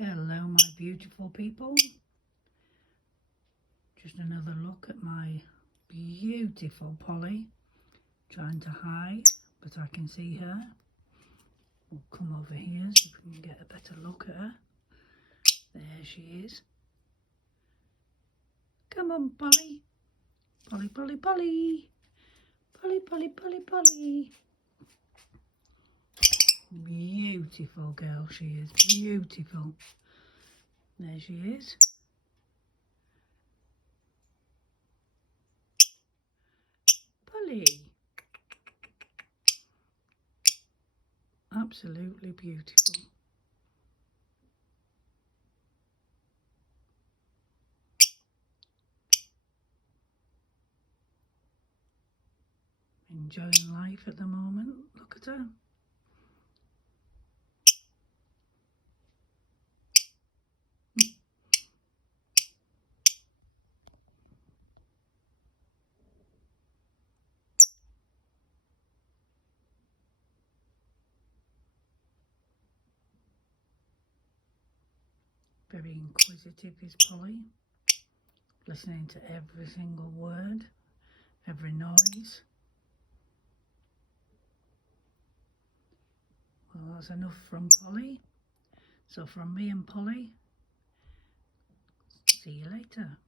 Hello my beautiful people. Just another look at my beautiful Polly, trying to hide, but I can see her. We'll come over here so we can get a better look at her. There she is. Come on Polly. Polly, Polly, Polly. Polly, Polly, Polly, Polly. Beautiful girl she is, beautiful. There she is. Polly. Absolutely beautiful. Enjoying life at the moment. Look at her. Very inquisitive is Polly, listening to every single word, every noise. Well, that's enough from Polly. So from me and Polly, see you later.